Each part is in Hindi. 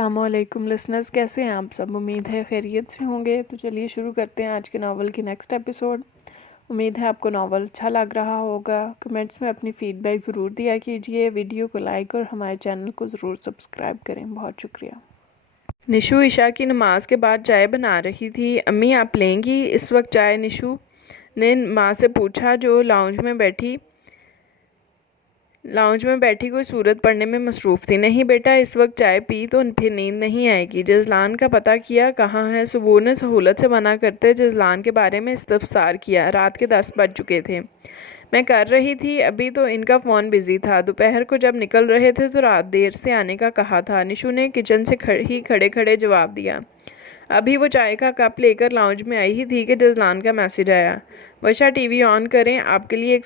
अस्सलामुअलैकुम लिसनर्स, कैसे हैं आप सब। उम्मीद है खैरियत से होंगे। तो चलिए शुरू करते हैं आज के नावल की नेक्स्ट एपिसोड। उम्मीद है आपको नावल अच्छा लग रहा होगा। कमेंट्स में अपनी फ़ीडबैक ज़रूर दिया कीजिए। वीडियो को लाइक और हमारे चैनल को ज़रूर सब्सक्राइब करें। बहुत शुक्रिया। निशु ईशा की नमाज के बाद चाय बना रही थी। अम्मी आप लेंगी इस वक्त चाय? निशु ने माँ से पूछा जो लाउंज में बैठी कोई सूरत पढ़ने में मसरूफ़ थी। नहीं बेटा, इस वक्त चाय पी तो फिर नींद नहीं आएगी। जजलान का पता किया कहाँ है? सुबूर ने सहूलत से मना करते जजलान के बारे में इस्तफसार किया। रात के 10 बज चुके थे। मैं कर रही थी, अभी तो इनका फ़ोन बिजी था। दोपहर को जब निकल रहे थे तो रात देर से आने का कहा था। निशु ने किचन से खड़े खड़े जवाब दिया। अभी वो चाय का कप लेकर लाउंज में आई ही थी कि जजलान का मैसेज आया। वर्षा टीवी ऑन करें, आपके लिए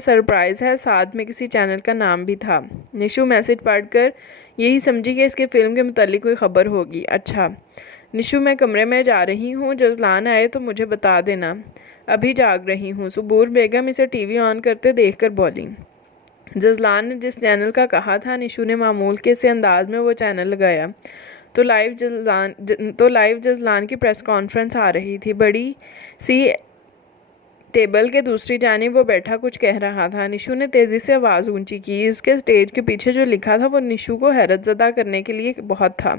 सरप्राइज़ है। साथ में किसी चैनल का नाम भी था। निशु मैसेज पढ़कर यही समझी कि इसके फ़िल्म के मुतालिक कोई ख़बर होगी। अच्छा निशु, मैं कमरे में जा रही हूँ, जजलान आए तो मुझे बता देना। अभी जाग रही हूँ। सुबूर बेगम इसे टीवी ऑन करते देखकर बोली। जजलान ने जिस चैनल का कहा था, निशु ने मामूल के से अंदाज में वो चैनल लगाया तो लाइव जजलान की प्रेस कॉन्फ्रेंस आ रही थी। बड़ी सी टेबल के दूसरी जानिब वो बैठा कुछ कह रहा था। निशु ने तेज़ी से आवाज़ ऊंची की। इसके स्टेज के पीछे जो लिखा था वो निशु को हैरतज़दा करने के लिए बहुत था।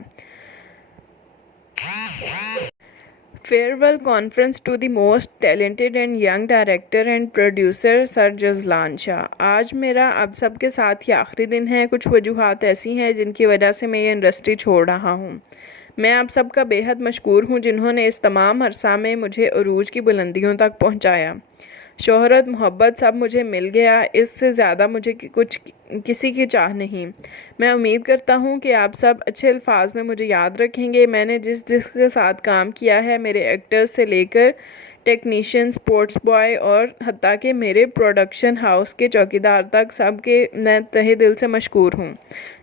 Farewell conference to the most talented and young director and producer sir जजलान शाह। आज मेरा आप सबके साथ ही आखिरी दिन है। कुछ वजूहात ऐसी हैं जिनकी वजह से मैं ये इंडस्ट्री छोड़ रहा हूँ। मैं आप सबका बेहद मशकूर हूँ जिन्होंने इस तमाम अरसा में मुझे अरूज की बुलंदियों तक पहुँचाया। शोहरत मोहब्बत सब मुझे मिल गया। इससे ज़्यादा मुझे किसी की चाह नहीं। मैं उम्मीद करता हूँ कि आप सब अच्छे अल्फाज में मुझे याद रखेंगे। मैंने जिसके साथ काम किया है, मेरे एक्टर्स से लेकर टेक्नीशियन, स्पोर्ट्स बॉय और हत्ता कि मेरे प्रोडक्शन हाउस के चौकीदार तक, सब के मैं तहे दिल से मशकूर हूँ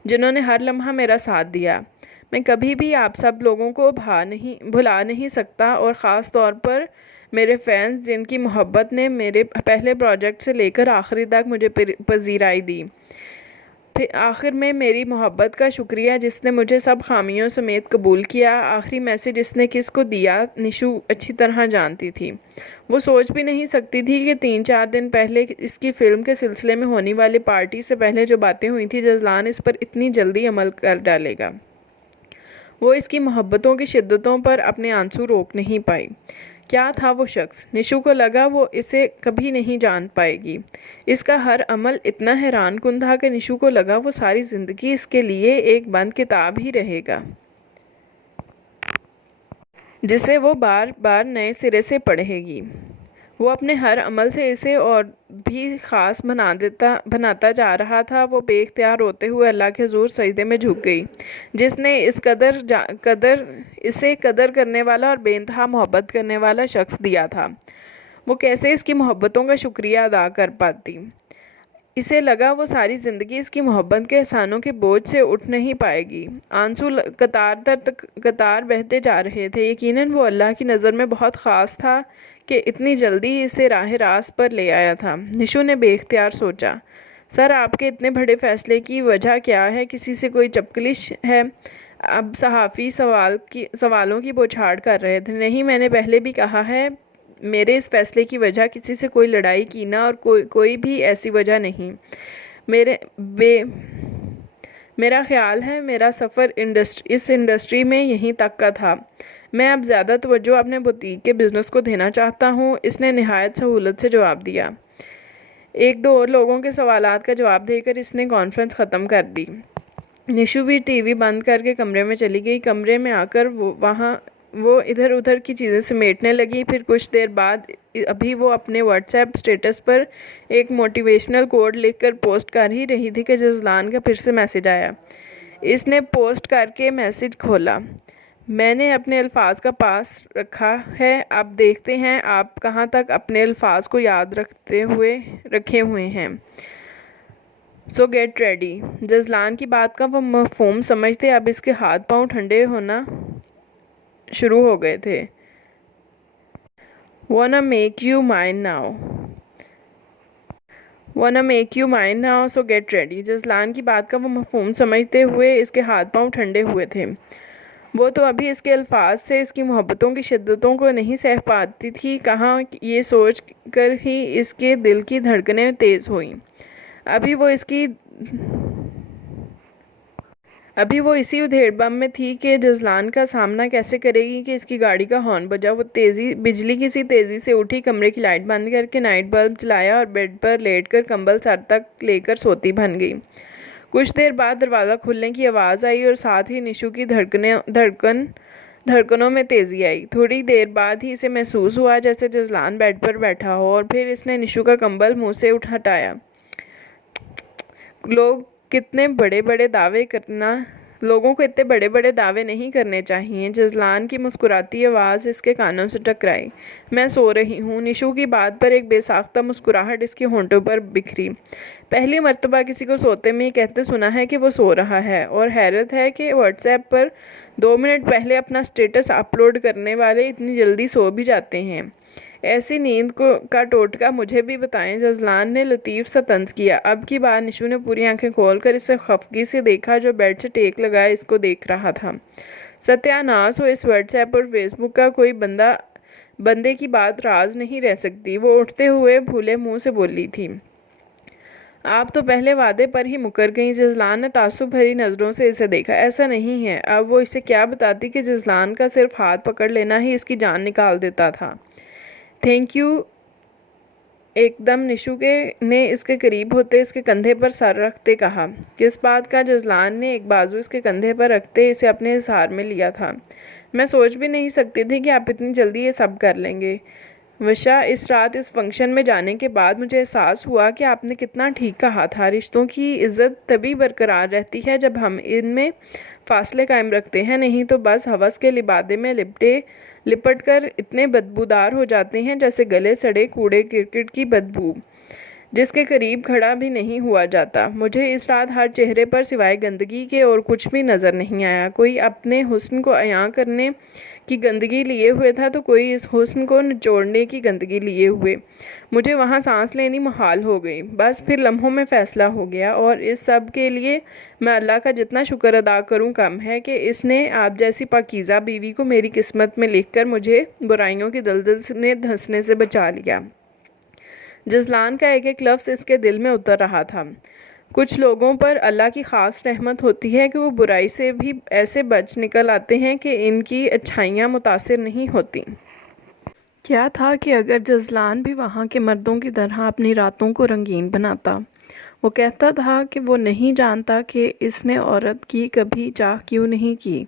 जिन्होंने हर लम्हा मेरा साथ दिया। मैं कभी भी आप सब लोगों को भुला नहीं सकता, और ख़ास तौर पर मेरे फैंस जिनकी मोहब्बत ने मेरे पहले प्रोजेक्ट से लेकर आखिरी तक मुझे पजीराई दी। फिर आखिर में मेरी मोहब्बत का शुक्रिया जिसने मुझे सब खामियों समेत कबूल किया। आखिरी मैसेज इसने किसको दिया, निशु अच्छी तरह जानती थी। वो सोच भी नहीं सकती थी कि 3-4 दिन पहले इसकी फ़िल्म के सिलसिले में होने वाली पार्टी से पहले जो बातें हुई थी, जजलान इस पर इतनी जल्दी अमल कर डालेगा। वो इसकी मोहब्बतों की शिद्दतों पर अपने आंसू रोक नहीं पाई। क्या था वो शख्स? निशु को लगा वो इसे कभी नहीं जान पाएगी। इसका हर अमल इतना हैरानकुन था कि निशु को लगा वो सारी ज़िंदगी इसके लिए एक बंद किताब ही रहेगा, जिसे वो बार बार नए सिरे से पढ़ेगी। वो अपने हर अमल से इसे और भी ख़ास बनाता जा रहा था। वो बेख्तियार रोते हुए अल्लाह के हुज़ूर सजदे में झुक गई, जिसने इसे कदर करने वाला और बेइंतहा मोहब्बत करने वाला शख्स दिया था। वो कैसे इसकी मोहब्बतों का शुक्रिया अदा कर पाती? इसे लगा वो सारी ज़िंदगी इसकी मोहब्बत के एहसानों के बोझ से उठ नहीं पाएगी। आंसू कतार बहते जा रहे थे। यकीनन वो अल्लाह की नज़र में बहुत ख़ास था कि इतनी जल्दी इसे राह रास्त पर ले आया था। निशु ने बेख्तियार सोचा, सर आपके इतने बड़े फ़ैसले की वजह क्या है? किसी से कोई चपकलिश है? अब सहाफ़ी सवालों की बौछार कर रहे थे। नहीं, मैंने पहले भी कहा है, मेरे इस फ़ैसले की वजह किसी से कोई लड़ाई कीना और कोई भी ऐसी वजह नहीं। मेरा ख्याल है मेरा सफ़र इस इंडस्ट्री में यहीं तक का था। मैं अब ज़्यादा तवज्जो अपने बुटीक के बिज़नेस को देना चाहता हूँ। इसने नहायत सहूलत से जवाब दिया। एक दो और लोगों के सवालात का जवाब देकर इसने कॉन्फ्रेंस ख़त्म कर दी। निशु भी टीवी बंद करके कमरे में चली गई। कमरे में आकर वो इधर उधर की चीज़ें समेटने लगी। फिर कुछ देर बाद अभी वो अपने व्हाट्सएप स्टेटस पर एक मोटिवेशनल कोड लिखकर पोस्ट कर ही रही थी कि जजलान का फिर से मैसेज आया। इसने पोस्ट करके मैसेज खोला। मैंने अपने अल्फाज का पास रखा है, अब देखते हैं आप कहाँ तक अपने अल्फाज को याद रखे हुए हैं। सो गेट रेडी। जजलान की बात का वो मफहूम समझते अब इसके हाथ पांव ठंडे होना शुरू हो गए थे। Wanna make you mine now। wanna make you mine now so get ready। जज़लान की बात का वो मफ़हूम समझते हुए इसके हाथ पांव ठंडे हुए थे। वो तो अभी इसके अल्फाज से इसकी मोहब्बतों की शिद्दतों को नहीं सह पाती थी, कहाँ ये सोच कर ही इसके दिल की धड़कनें तेज़ हुईं। अभी वो इसी उधेड़बम में थी कि जज़लान का सामना कैसे करेगी कि इसकी गाड़ी का हॉर्न बजा। वो बिजली किसी तेज़ी से उठी, कमरे की लाइट बंद करके नाइट बल्ब जलाया और बेड पर लेटकर कंबल सर तक लेकर सोती बन गई। कुछ देर बाद दरवाज़ा खुलने की आवाज़ आई और साथ ही निशु की धड़कनों में तेज़ी आई। थोड़ी देर बाद ही इसे महसूस हुआ जैसे जज़लान बेड पर बैठा हो, और फिर इसने निशु का कंबल मुंह से हटाया। लोगों को इतने बड़े बड़े दावे नहीं करने चाहिए। जज़लान की मुस्कुराती आवाज़ इसके कानों से टकराई। मैं सो रही हूँ। निशु की बात पर एक बेसाख्ता मुस्कुराहट इसके होंठों पर बिखरी। पहली मर्तबा किसी को सोते में कहते सुना है कि वो सो रहा है, और हैरत है कि व्हाट्सएप पर 2 मिनट पहले अपना स्टेटस अपलोड करने वाले इतनी जल्दी सो भी जाते हैं। ऐसी नींद का टोटका मुझे भी बताएं। जज़लान ने लतीफ़ सा तंज किया। अब की बार निशु ने पूरी आंखें खोलकर इसे खफगी से देखा, जो बेड से टेक लगाए इसको देख रहा था। सत्यानाश हो, इस व्हाट्सएप और फेसबुक का कोई बंदे की बात राज नहीं रह सकती। वो उठते हुए भूले मुंह से बोली थी, आप तो पहले वादे पर ही मुकर गई। जज़लान ने तासुब भरी नज़रों से इसे देखा। ऐसा नहीं है। अब वो इसे क्या बताती कि जज़लान का सिर्फ हाथ पकड़ लेना ही इसकी जान निकाल देता था। Thank you. एकदम निशु ने इसके करीब होते इसके कंधे पर सर रखते कहा। किस बात का? जज़लान ने एक बाजू इसके कंधे पर रखते इसे अपने हिसार में लिया था। मैं सोच भी नहीं सकती थी कि आप इतनी जल्दी ये सब कर लेंगे। वशा, इस रात इस फंक्शन में जाने के बाद मुझे एहसास हुआ कि आपने कितना ठीक कहा था। रिश्तों की इज़्ज़त तभी बरकरार रहती है जब हम इनमें फासले कायम रखते हैं, नहीं तो बस हवस के लिबादे में लिपट कर इतने बदबूदार हो जाते हैं जैसे गले सड़े कूड़े क्रिकेट की बदबू, जिसके करीब खड़ा भी नहीं हुआ जाता। मुझे इस रात हर चेहरे पर सिवाय गंदगी के और कुछ भी नज़र नहीं आया। कोई अपने हुस्न को अयां करने की गंदगी लिए हुए था, तो कोई इस हुस्न को निचोड़ने की गंदगी लिए हुए। मुझे वहाँ सांस लेनी मुहाल हो गई। बस फिर लम्हों में फ़ैसला हो गया, और इस सब के लिए मैं अल्लाह का जितना शुक्र अदा करूँ कम है कि इसने आप जैसी पाकीज़ा बीवी को मेरी किस्मत में लिखकर मुझे बुराइयों की दलदल में धंसने से बचा लिया। जज़लान का एक एक लफ्ज़ इसके दिल में उतर रहा था। कुछ लोगों पर अल्लाह की ख़ास रहमत होती है कि वो बुराई से भी ऐसे बच निकल आते हैं कि इनकी अच्छाइयाँ मुतासिर नहीं होती। क्या था कि अगर जज़लान भी वहाँ के मर्दों की तरह अपनी रातों को रंगीन बनाता। वो कहता था कि वो नहीं जानता कि इसने औरत की कभी चाह क्यों नहीं की,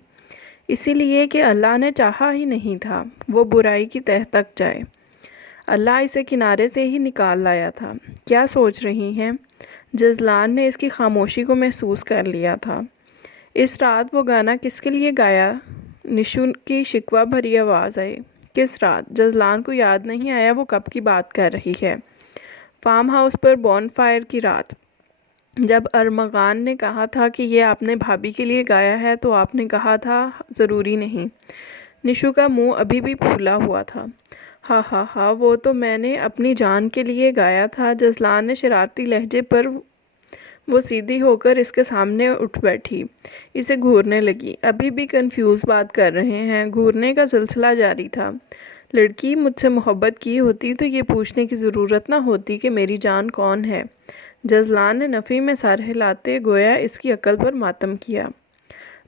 इसीलिए कि अल्लाह ने चाहा ही नहीं था वो बुराई की तह तक जाए। अल्लाह इसे किनारे से ही निकाल लाया था। क्या सोच रही हैं? जज़लान ने इसकी खामोशी को महसूस कर लिया था। इस रात वो गाना किसके लिए गाया? निशु की शिकवा भरी आवाज़ आई। किस रात? जज़लान को याद नहीं आया वो कब की बात कर रही है। फार्म हाउस पर बॉनफायर की रात, जब अरमगान ने कहा था कि ये आपने भाभी के लिए गाया है, तो आपने कहा था ज़रूरी नहीं। निशु का मुंह अभी भी फूला हुआ था। हा, वो तो मैंने अपनी जान के लिए गाया था। जज़लान ने शरारती लहजे पर वो सीधी होकर इसके सामने उठ बैठी, इसे घूरने लगी। अभी भी कंफ्यूज बात कर रहे हैं। घूरने का सिलसिला जारी था। लड़की मुझसे मोहब्बत की होती तो ये पूछने की ज़रूरत ना होती कि मेरी जान कौन है। जज़लान ने नफ़ी में सर हिलाते गोया इसकी अक्ल पर मातम किया।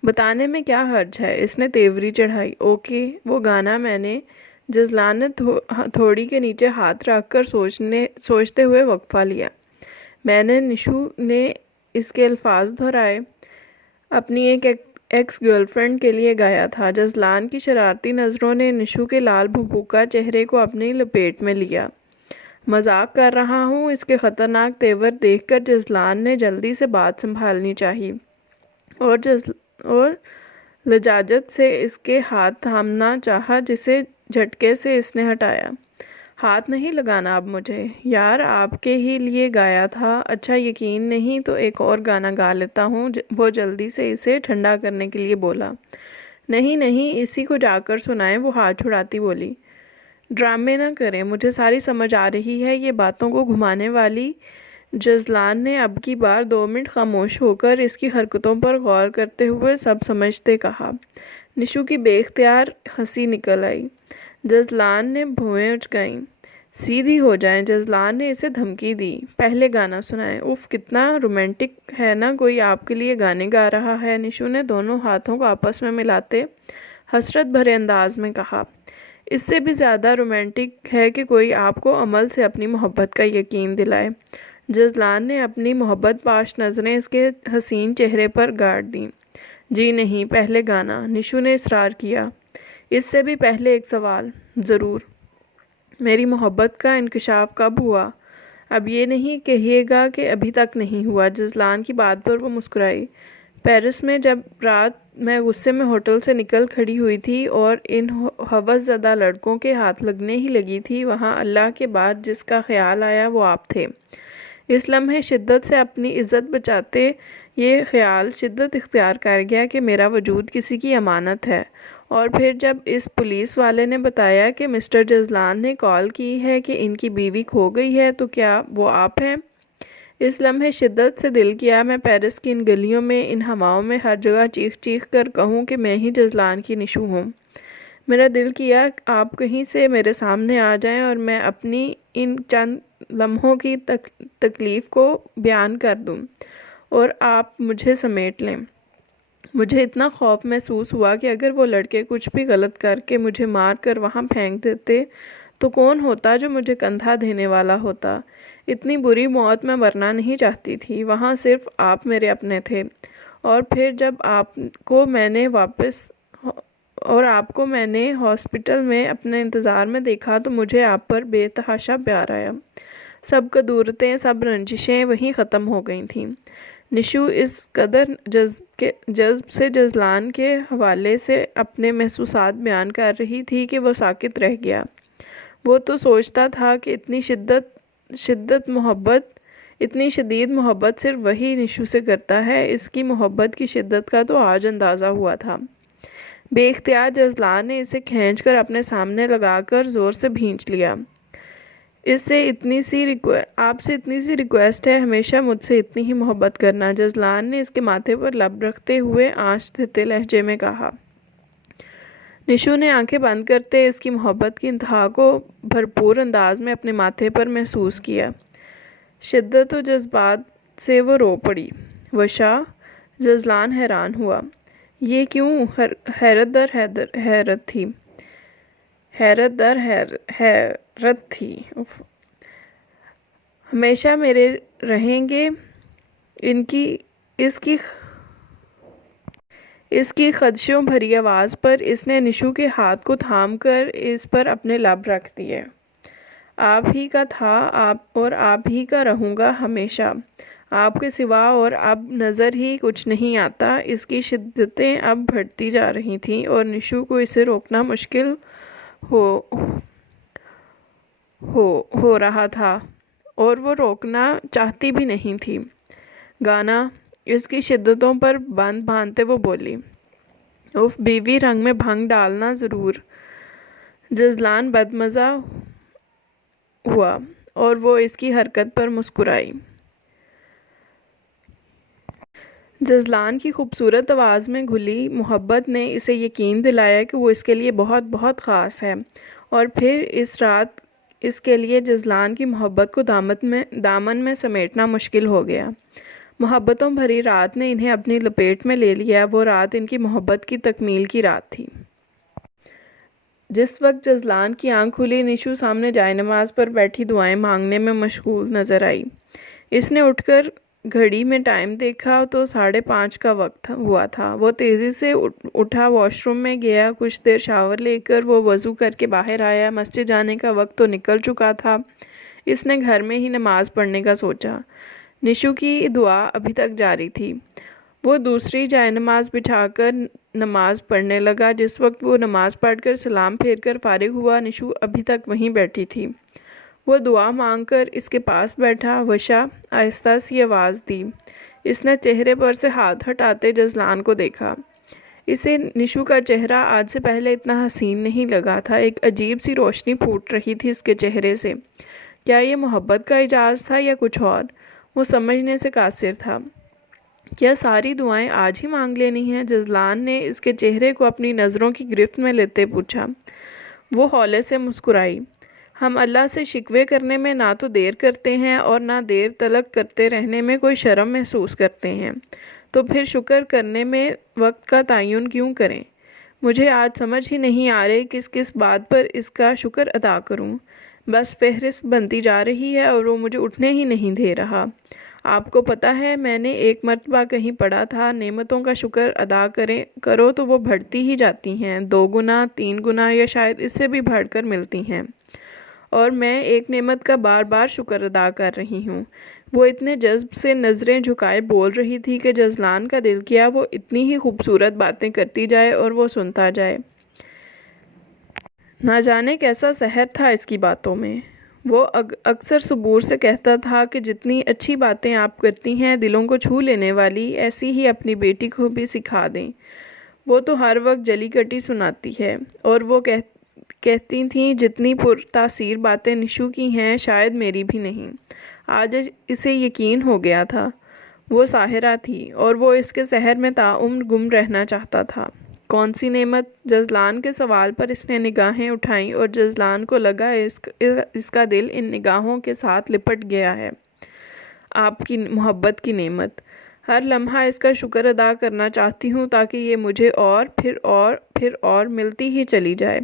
बताने में क्या हर्ज है? इसने तेवरी चढ़ाई। ओके, वो गाना मैंने। जज़लान ने थोड़ी के नीचे हाथ रखकर सोचते हुए वक्फा लिया। मैंने, निशु ने इसके अल्फाज दोहराए, अपनी एक एक्स गर्लफ्रेंड के लिए गाया था। जज़लान की शरारती नज़रों ने निशु के लाल भभूका चेहरे को अपनी लपेट में लिया। मजाक कर रहा हूँ। इसके ख़तरनाक तेवर देखकर जज़लान ने जल्दी से बात संभालनी चाहिए और लजाजत से इसके हाथ थामना चाहा, जिसे झटके से इसने हटाया। हाथ नहीं लगाना अब मुझे। यार, आपके ही लिए गाया था। अच्छा, यकीन नहीं तो एक और गाना गा लेता हूँ। वो जल्दी से इसे ठंडा करने के लिए बोला। नहीं, इसी को जाकर सुनाएं। वो हाथ छुड़ाती बोली। ड्रामे ना करें, मुझे सारी समझ आ रही है। ये बातों को घुमाने वाली जजलान ने अब की बार 2 मिनट खामोश होकर इसकी हरकतों पर गौर करते हुए सब समझते कहा। निशु की बेख्तियार हंसी निकल आई। जजलान ने भुएं उचकाईं। सीधी हो जाएं, जजलान ने इसे धमकी दी। पहले गाना सुनाएं। उफ, कितना रोमांटिक है ना, कोई आपके लिए गाने गा रहा है। निशु ने दोनों हाथों को आपस में मिलाते हसरत भरे अंदाज में कहा। इससे भी ज़्यादा रोमांटिक है कि कोई आपको अमल से अपनी मोहब्बत का यकीन दिलाए। जजलान ने अपनी मोहब्बत पाश नज़रें इसके हसीन चेहरे पर गाड़ दीं। जी नहीं, पहले गाना, निशु ने इसरार किया। इससे भी पहले एक सवाल। ज़रूर। मेरी मोहब्बत का इंकशाफ कब हुआ? अब ये नहीं कहिएगा कि अभी तक नहीं हुआ। जजलान की बात पर वो मुस्कुराई। पेरिस में जब रात मैं गुस्से में होटल से निकल खड़ी हुई थी और इन हवस ज़दा लड़कों के हाथ लगने ही लगी थी, वहाँ अल्लाह के बाद जिसका ख्याल आया वो आप थे। इस लम्हे शिद्दत से अपनी इज़्ज़त बचाते ये ख्याल शिद्दत इख्तियार कर गया कि मेरा वजूद किसी की अमानत है। और फिर जब इस पुलिस वाले ने बताया कि मिस्टर जजलान ने कॉल की है कि इनकी बीवी खो गई है, तो क्या वो आप हैं? इस लम्हे शिद्दत से दिल किया मैं पेरिस की इन गलियों में, इन हवाओं में हर जगह चीख चीख कर कहूँ कि मैं ही जजलान की निशु हूँ। मेरा दिल किया आप कहीं से मेरे सामने आ जाएं और मैं अपनी इन चंद लम्हों की तकलीफ़ को बयान कर दूं और आप मुझे समेट लें। मुझे इतना खौफ महसूस हुआ कि अगर वो लड़के कुछ भी गलत करके मुझे मार कर वहाँ फेंक देते तो कौन होता जो मुझे कंधा देने वाला होता। इतनी बुरी मौत मैं मरना नहीं चाहती थी। वहाँ सिर्फ आप मेरे अपने थे। और फिर जब आपको मैंने हॉस्पिटल में अपने इंतज़ार में देखा तो मुझे आप पर बेतहाशा प्यार आया। सब कदूरतें, सब रंजिशें वहीं ख़त्म हो गई थीं। निशु इस कदर जज्ब से जजलान के हवाले से अपने महसूसात बयान कर रही थी कि वो साकित रह गया। वो तो सोचता था कि इतनी शदीद मोहब्बत सिर्फ वही निशु से करता है। इसकी मोहब्बत की शिद्दत का तो आज अंदाज़ा हुआ था। बेख्तियार जजलान ने इसे खींचकर अपने सामने लगाकर ज़ोर से भींच लिया। आपसे इतनी सी रिक्वेस्ट है, हमेशा मुझसे इतनी ही मोहब्बत करना। जजलान ने इसके माथे पर लब रखते हुए आंच देते लहजे में कहा। निशु ने आंखें बंद करते इसकी मोहब्बत की इंतहा को भरपूर अंदाज में अपने माथे पर महसूस किया। शिद्दत और जज्बात से वो रो पड़ी। वशा, जजलान हैरान हुआ। ये क्यों? हैरत दर हैरत थी। हमेशा मेरे रहेंगे। इसकी खदशों भरी आवाज़ पर इसने निशु के हाथ को थाम कर इस पर अपने लब रख दिए। आप ही का था आप ही का रहूँगा हमेशा। आपके सिवा और अब नज़र ही कुछ नहीं आता। इसकी शिद्दतें अब बढ़ती जा रही थीं और निशु को इसे रोकना मुश्किल हो रहा था और वो रोकना चाहती भी नहीं थी। गाना। इसकी शिद्दतों पर बंद बांधते वो बोली। उफ, बीवी रंग में भंग डालना ज़रूर। जजलान बदमज़ा हुआ और वो इसकी हरकत पर मुस्कुराई। जजलान की खूबसूरत आवाज़ में घुली मोहब्बत ने इसे यकीन दिलाया कि वो इसके लिए बहुत बहुत ख़ास है। और फिर इस रात इसके लिए जजलान की मोहब्बत को दामन में समेटना मुश्किल हो गया। मोहब्बतों भरी रात ने इन्हें अपनी लपेट में ले लिया। वो रात इनकी मोहब्बत की तकमील की रात थी। जिस वक्त जजलान की आंख खुली, निशु सामने जायनमाज पर बैठी दुआएं मांगने में मशगूल नज़र आई। इसने उठकर घड़ी में टाइम देखा तो 5:30 का वक्त हुआ था। वो तेज़ी से उठा, वॉशरूम में गया। कुछ देर शावर लेकर वो वज़ू करके बाहर आया। मस्जिद जाने का वक्त तो निकल चुका था। इसने घर में ही नमाज़ पढ़ने का सोचा। निशु की दुआ अभी तक जारी थी। वो दूसरी जायनमाज बिछाकर नमाज़ पढ़ने लगा। जिस वक्त वो नमाज़ पढ़कर सलाम फेरकर फारिग हुआ, निशु अभी तक वहीं बैठी थी। वो दुआ मांगकर इसके पास बैठा। वशा, आहिस्ता सी आवाज़ दी। इसने चेहरे पर से हाथ हटाते जजलान को देखा। इसे निशु का चेहरा आज से पहले इतना हसीन नहीं लगा था। एक अजीब सी रोशनी फूट रही थी इसके चेहरे से। क्या ये मोहब्बत का इजाज़ था या कुछ और? वो समझने से कासिर था। क्या सारी दुआएं आज ही मांग लेनी हैं? जजलान ने इसके चेहरे को अपनी नज़रों की गिरफ्त में लेते पूछा। वो हौले से मुस्कुराई। हम अल्लाह से शिकवे करने में ना तो देर करते हैं और ना देर तलक करते रहने में कोई शर्म महसूस करते हैं, तो फिर शुक्र करने में वक्त का तयन क्यों करें? मुझे आज समझ ही नहीं आ रही किस किस बात पर इसका शुक्र अदा करूं। बस फहरिस्त बनती जा रही है और वो मुझे उठने ही नहीं दे रहा। आपको पता है, मैंने एक मर्तबा कहीं पढ़ा था, नेमतों का शुक्र अदा करो तो वो बढ़ती ही जाती हैं, 2 गुना 3 गुना या शायद इससे भी बढ़कर मिलती हैं। और मैं एक नेमत का बार बार शुक्र अदा कर रही हूँ। वो इतने जज्ब से नज़रें झुकाए बोल रही थी कि जजलान का दिल किया वो इतनी ही खूबसूरत बातें करती जाए और वो सुनता जाए। ना जाने कैसा सहर था इसकी बातों में। वो अक्सर सबूर से कहता था कि जितनी अच्छी बातें आप करती हैं दिलों को छू लेने वाली, ऐसी ही अपनी बेटी को भी सिखा दें। वो तो हर वक्त जली कटी सुनाती है। और वो कहती थीं जितनी पुरतासीर बातें निशु की हैं शायद मेरी भी नहीं। आज इसे यकीन हो गया था। वो साहिरा थी और वो इसके शहर में ताउम्र गुम रहना चाहता था। कौन सी नेमत? जजलान के सवाल पर इसने निगाहें उठाईं और जजलान को लगा इसका दिल इन निगाहों के साथ लिपट गया है। आपकी मोहब्बत की नेमत। हर लम्हा इसका शुक्र अदा करना चाहती हूँ ताकि ये मुझे और फिर और मिलती ही चली जाए।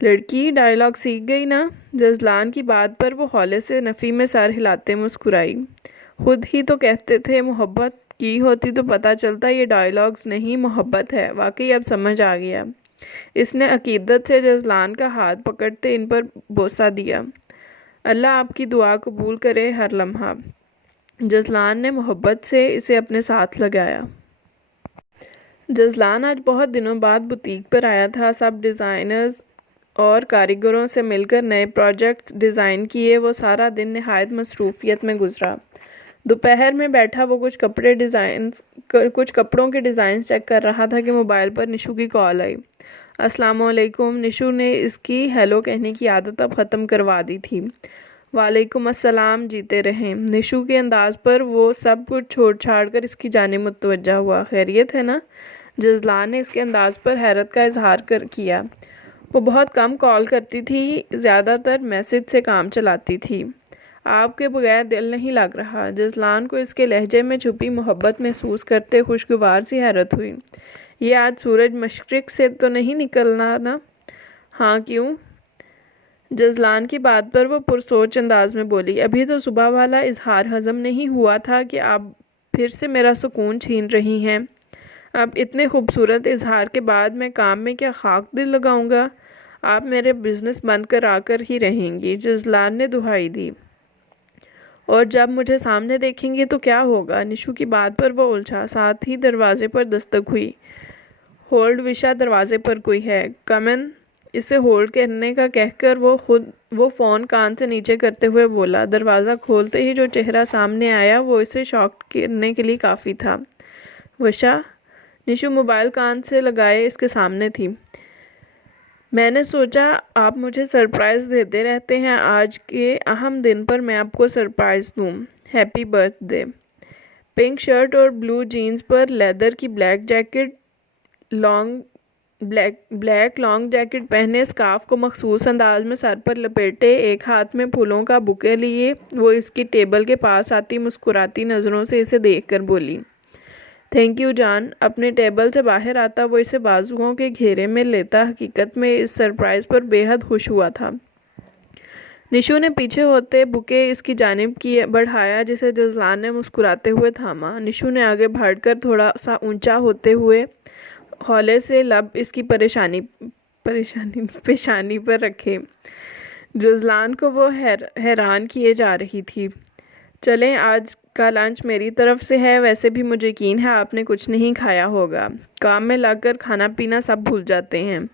लड़की डायलॉग सीख गई ना? जजलान की बात पर वो हौले से नफ़ी में सर हिलाते मुस्कुराई। खुद ही तो कहते थे मोहब्बत की होती तो पता चलता ये डायलॉग्स नहीं मोहब्बत है। वाकई अब समझ आ गया। इसने अकीदत से जजलान का हाथ पकड़ते इन पर बोसा दिया। अल्लाह आपकी दुआ कबूल करे हर लम्हा। जजलान ने मोहब्बत से इसे अपने साथ लगाया। जजलान आज बहुत दिनों बाद बुटीक पर आया था। सब डिज़ाइनर्स और कारीगरों से मिलकर नए प्रोजेक्ट्स डिज़ाइन किए। वो सारा दिन नहायत मसरूफ़ियत में गुजरा। दोपहर में बैठा वो कुछ कपड़ों के डिज़ाइन चेक कर रहा था कि मोबाइल पर निशु की कॉल आई। अस्सलामुअलैकुम। निशु ने इसकी हेलो कहने की आदत अब ख़त्म करवा दी थी। वालेकुम अस्सलाम, जीते रहें। निशु के अंदाज़ पर वो सब कुछ छोड़ छाड़ कर इसकी जानिब मुतवज्जा हुआ। खैरियत है ना? जजलान ने इसके अंदाज़ पर हैरत का इजहार किया। वो बहुत कम कॉल करती थी, ज़्यादातर मैसेज से काम चलाती थी। आपके बगैर दिल नहीं लग रहा। जजलान को इसके लहजे में छुपी मोहब्बत महसूस करते खुशगवार सी हैरत हुई। ये आज सूरज मशरिक़ से तो नहीं निकलना ना? हाँ, क्यों? जजलान की बात पर वो पुरसोच अंदाज में बोली। अभी तो सुबह वाला इजहार हज़म नहीं हुआ था कि आप फिर से मेरा सुकून छीन रही हैं। अब इतने खूबसूरत इजहार के बाद मैं काम में क्या खाक दिल लगाऊंगा? आप मेरे बिजनेस बंद कर आकर ही रहेंगी। जजलान ने दुहाई दी। और जब मुझे सामने देखेंगे तो क्या होगा? निशु की बात पर वो उलझा। साथ ही दरवाजे पर दस्तक हुई। होल्ड विशा, दरवाजे पर कोई है। कमन। इसे होल्ड करने का कहकर वो फ़ोन कान से नीचे करते हुए बोला। दरवाज़ा खोलते ही जो चेहरा सामने आया वो इसे शॉक करने के लिए काफ़ी था। विशा। निशु मोबाइल कान से लगाए इसके सामने थी। मैंने सोचा आप मुझे सरप्राइज़ देते रहते हैं, आज के अहम दिन पर मैं आपको सरप्राइज़ दूँ। Happy birthday. पिंक शर्ट और ब्लू जीन्स पर लेदर की ब्लैक लॉन्ग जैकेट पहने, स्कार्फ को मखसूस अंदाज में सर पर लपेटे, एक हाथ में फूलों का बुके लिए वो इसकी टेबल के पास आती मुस्कुराती नज़रों से इसे देखकर बोली, थैंक यू जान। अपने टेबल से बाहर आता वो इसे बाजुओं के घेरे में लेता हकीकत में इस सरप्राइज़ पर बेहद खुश हुआ था। निशु ने पीछे होते बुके इसकी जानिब की बढ़ाया, जिसे जजलान ने मुस्कुराते हुए थामा। निशु ने आगे बढ़कर थोड़ा सा ऊंचा होते हुए हौले से लब इसकी पेशानी पर रखे। जजलान को वो हैरान किए जा रही थी। चलें, आज का लंच मेरी तरफ से है। वैसे भी मुझे यकीन है आपने कुछ नहीं खाया होगा। काम में लगकर खाना पीना सब भूल जाते हैं।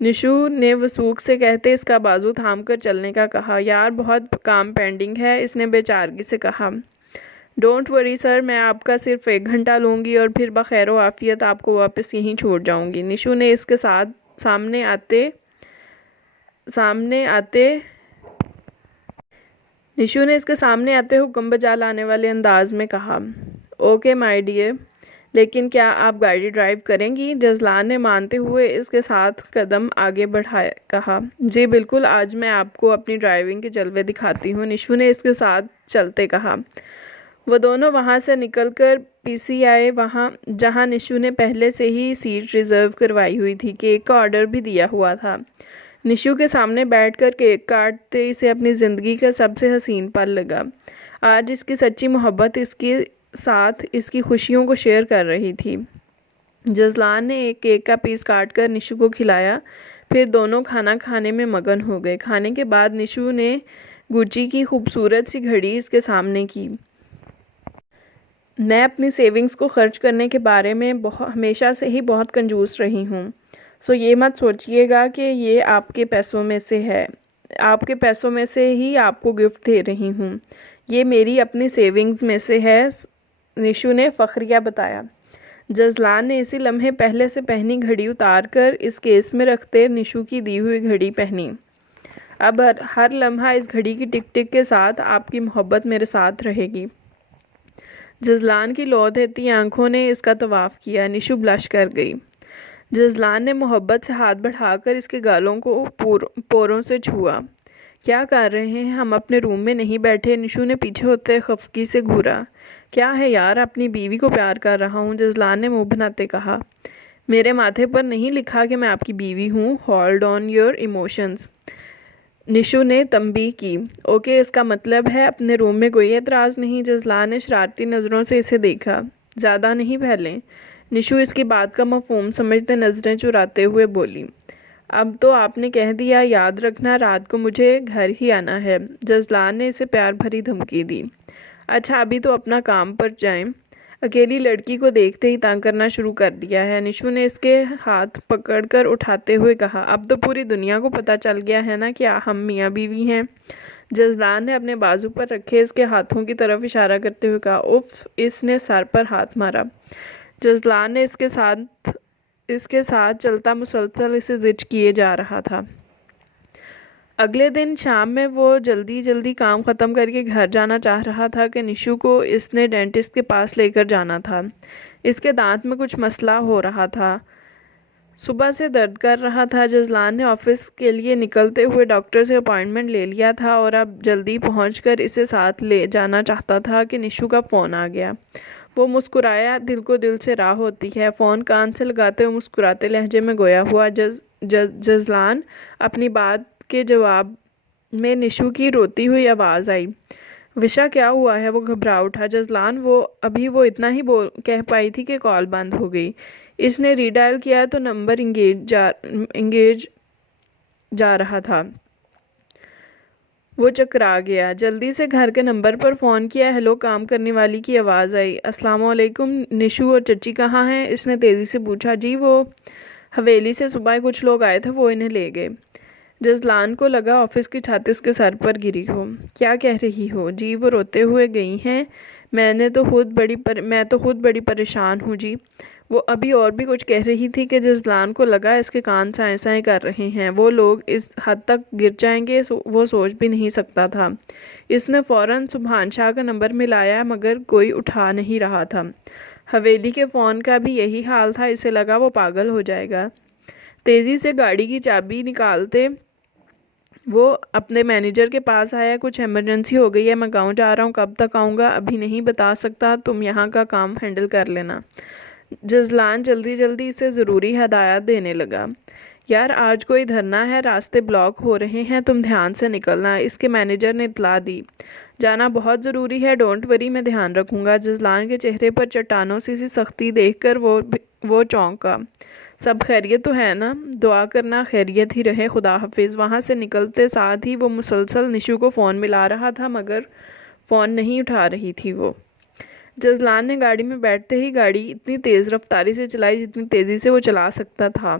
निशु ने वसूख से कहते इसका बाजू थाम कर चलने का कहा। यार बहुत काम पेंडिंग है, इसने बेचारगी से कहा। डोंट वरी सर, मैं आपका सिर्फ 1 घंटा लूँगी और फिर बखैर आफियत आपको वापस यहीं छोड़ जाऊँगी। निशु ने इसके साथ निशु ने इसके सामने आते हुक्म बजा लाने वाले अंदाज में कहा। ओके माय डियर, लेकिन क्या आप गाड़ी ड्राइव करेंगी? जजलान ने मानते हुए इसके साथ कदम आगे बढ़ाया कहा। जी बिल्कुल, आज मैं आपको अपनी ड्राइविंग के जलवे दिखाती हूँ, निशु ने इसके साथ चलते कहा। वो दोनों वहाँ से निकलकर पीसी आए, वहाँ जहाँ निशु ने पहले से ही सीट रिजर्व करवाई हुई थी। केक का ऑर्डर भी दिया हुआ था। निशु के सामने बैठकर केक काटते इसे अपनी ज़िंदगी का सबसे हसीन पल लगा। आज इसकी सच्ची मोहब्बत इसके साथ इसकी खुशियों को शेयर कर रही थी। जजलान ने एक केक का पीस काट कर निशु को खिलाया, फिर दोनों खाना खाने में मगन हो गए। खाने के बाद निशु ने गुच्ची की खूबसूरत सी घड़ी इसके सामने की। मैं अपनी सेविंग्स को खर्च करने के बारे में हमेशा से ही बहुत कंजूस रही हूँ, सो ये मत सोचिएगा कि ये आपके पैसों में से है। आपके पैसों में से ही आपको गिफ्ट दे रही हूँ, ये मेरी अपनी सेविंग्स में से है, निशु ने फ़ख्रिया बताया। जजलान ने इसी लम्हे पहले से पहनी घड़ी उतार कर इस केस में रखते निशु की दी हुई घड़ी पहनी। अब हर लम्हा इस घड़ी की टिक टिक के साथ आपकी मोहब्बत मेरे साथ रहेगी। जजलान की लौ देती आंखों ने इसका तवाफ़ किया। निशु ब्लश कर गई। जजलान ने मोहब्बत से हाथ बढ़ाकर इसके गालों को पोरों से छुआ। क्या कर रहे हैं? हम अपने रूम में नहीं बैठे? निशु ने पीछे होते खफकी से घूरा। क्या है यार, अपनी बीवी को प्यार कर रहा हूँ, जजलान ने मुंह बनाते कहा। मेरे माथे पर नहीं लिखा कि मैं आपकी बीवी हूँ। Hold on your emotions, Nishu ने तंबीह की। ओके, इसका मतलब है अपने रूम में कोई एतराज़ नहीं? जजलान ने शरारती नज़रों से इसे देखा। ज़्यादा नहीं फैलें, निशु इसकी बात का मफहूम समझते नज़रें चुराते हुए बोली। अब तो आपने कह दिया, याद रखना रात को मुझे घर ही आना है, जजलान ने इसे प्यार भरी धमकी दी। अच्छा, अभी तो अपना काम पर जाएं, अकेली लड़की को देखते ही तंग करना शुरू कर दिया है, निशु ने इसके हाथ पकड़कर उठाते हुए कहा। अब तो पूरी दुनिया को पता चल गया है ना कि हम मियाँ बीवी हैं। जजलान ने अपने बाजू पर रखे इसके हाथों की तरफ इशारा करते हुए कहा। उफ, इसने सर पर हाथ मारा। जजलान ने इसके साथ चलता मुसलसल इसे जिच किए जा रहा था। अगले दिन शाम में वो जल्दी जल्दी काम ख़त्म करके घर जाना चाह रहा था कि निशु को इसने डेंटिस्ट के पास लेकर जाना था। इसके दांत में कुछ मसला हो रहा था, सुबह से दर्द कर रहा था। जजलान ने ऑफिस के लिए निकलते हुए डॉक्टर से अपॉइंटमेंट ले लिया था और अब जल्दी पहुंचकर इसे साथ ले जाना चाहता था कि निशु का फ़ोन आ गया। वो मुस्कुराया। दिल को दिल से राह होती है। फ़ोन कान से लगाते हुए मुस्कुराते लहजे में गोया हुआ जजलान अपनी बात के जवाब में निशु की रोती हुई आवाज़ आई। विशा, क्या हुआ है? वो घबरा उठा। जजलान वो इतना ही कह पाई थी कि कॉल बंद हो गई। इसने रीडायल किया तो नंबर इंगेज जा रहा था। वो चकरा गया। जल्दी से घर के नंबर पर फ़ोन किया। हेलो, काम करने वाली की आवाज़ आई। अस्सलाम वालेकुम, निशु और चची कहाँ हैं? इसने तेज़ी से पूछा। जी, वो हवेली से सुबह कुछ लोग आए थे, वो इन्हें ले गए। जजलान को लगा ऑफिस की छत इसके सर पर गिरी हो। क्या कह रही हो? जी, वो रोते हुए गई हैं। मैं तो खुद बड़ी परेशान हूँ जी। वो अभी और भी कुछ कह रही थी कि जजलान को लगा इसके कान साए साए कर रहे हैं। वो लोग इस हद तक गिर जाएंगे वो सोच भी नहीं सकता था। इसने फ़ौरन सुभान शाह का नंबर मिलाया मगर कोई उठा नहीं रहा था। हवेली के फ़ोन का भी यही हाल था। इसे लगा वो पागल हो जाएगा। तेज़ी से गाड़ी की चाबी निकालते वो अपने मैनेजर के पास आया। कुछ इमरजेंसी हो गई है, मैं गांव जा रहा हूँ, कब तक आऊँगा अभी नहीं बता सकता, तुम यहाँ का काम हैंडल कर लेना। जजलान जल्दी जल्दी इसे ज़रूरी हदायत देने लगा। यार, आज कोई धरना है, रास्ते ब्लॉक हो रहे हैं, तुम ध्यान से निकलना, इसके मैनेजर ने इतला दी। जाना बहुत ज़रूरी है, डोंट वरी, मैं ध्यान रखूँगा। जजलान के चेहरे पर चट्टानों सी सख्ती देखकर वो चौंका। सब खैरियत तो है ना? दुआ करना खैरियत ही रहे, खुदा हाफिज़। वहाँ से निकलते साथ ही वो मुसलसल निशु को फ़ोन मिला रहा था मगर फ़ोन नहीं उठा रही थी वो। जजलान ने गाड़ी में बैठते ही गाड़ी इतनी तेज़ रफ्तारी से चलाई जितनी तेज़ी से वो चला सकता था।